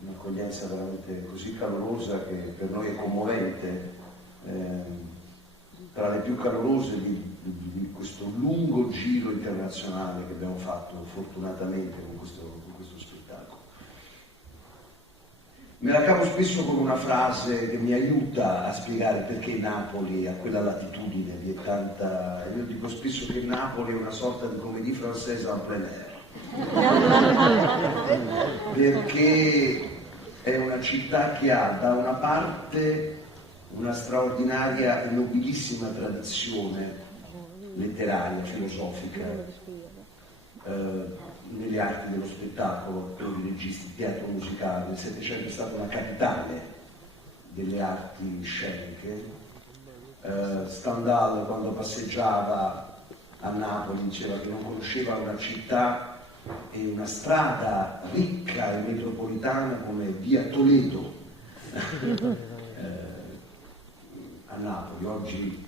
Un'accoglienza veramente così calorosa che per noi è commovente, tra le più calorose di questo lungo giro internazionale che abbiamo fatto fortunatamente con questo spettacolo. Me la cavo spesso con una frase che mi aiuta a spiegare perché Napoli a quella latitudine di tanta... Io dico spesso che Napoli è una sorta di comédie française en plein air, perché è una città che ha da una parte una straordinaria e nobilissima tradizione letteraria, filosofica, nelle arti dello spettacolo, attori, registi, teatro musicale. Il Settecento è stata una capitale delle arti sceniche. Stendhal, quando passeggiava a Napoli, diceva che non conosceva una città e una strada ricca e metropolitana come via Toledo a Napoli. Oggi